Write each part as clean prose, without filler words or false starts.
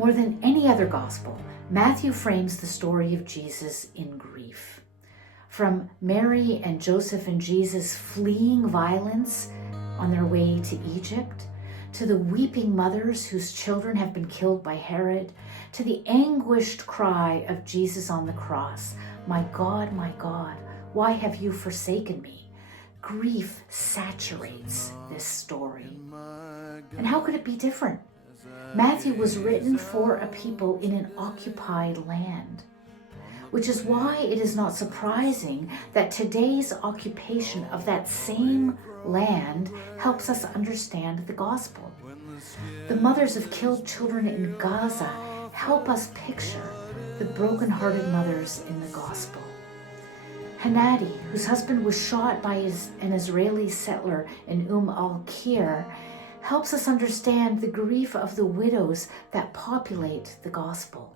More than any other gospel, Matthew frames the story of Jesus in grief. From Mary and Joseph and Jesus fleeing violence on their way to Egypt, to the weeping mothers whose children have been killed by Herod, to the anguished cry of Jesus on the cross, my God, why have you forsaken me?" Grief saturates this story. And how could it be different? Matthew was written for a people in an occupied land, which is why it is not surprising that today's occupation of that same land helps us understand the gospel. The mothers of killed children in Gaza help us picture the brokenhearted mothers in the gospel. Hanadi, whose husband was shot by an Israeli settler in al-Kir, helps us understand the grief of the widows that populate the gospel.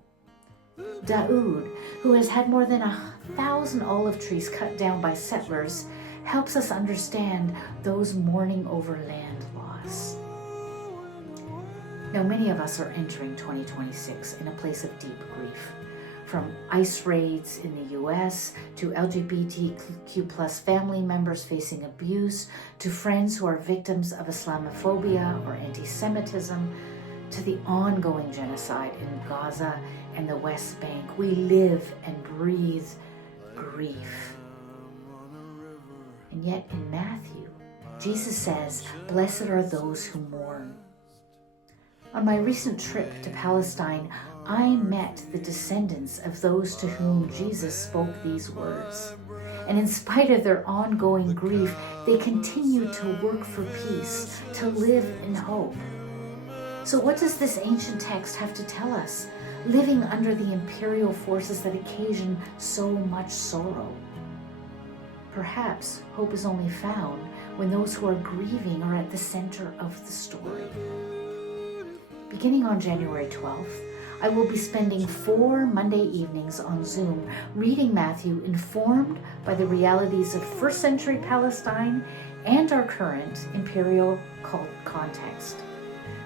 Daoud, who has had more than 1,000 olive trees cut down by settlers, helps us understand those mourning over land loss. Now, many of us are entering 2026 in a place of deep grief. From ICE raids in the US, to LGBTQ+ family members facing abuse, to friends who are victims of Islamophobia or anti-Semitism, to the ongoing genocide in Gaza and the West Bank, we live and breathe grief. And yet in Matthew, Jesus says, "Blessed are those who mourn." On my recent trip to Palestine, I met the descendants of those to whom Jesus spoke these words. And in spite of their ongoing grief, they continue to work for peace, to live in hope. So what does this ancient text have to tell us, living under the imperial forces that occasion so much sorrow? Perhaps hope is only found when those who are grieving are at the center of the story. Beginning on January 12th, I will be spending 4 Monday evenings on Zoom reading Matthew, informed by the realities of first century Palestine and our current imperial context.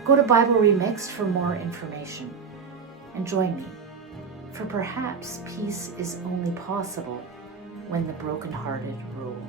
Go to Bible Remixed for more information. And join me, for perhaps peace is only possible when the brokenhearted rule.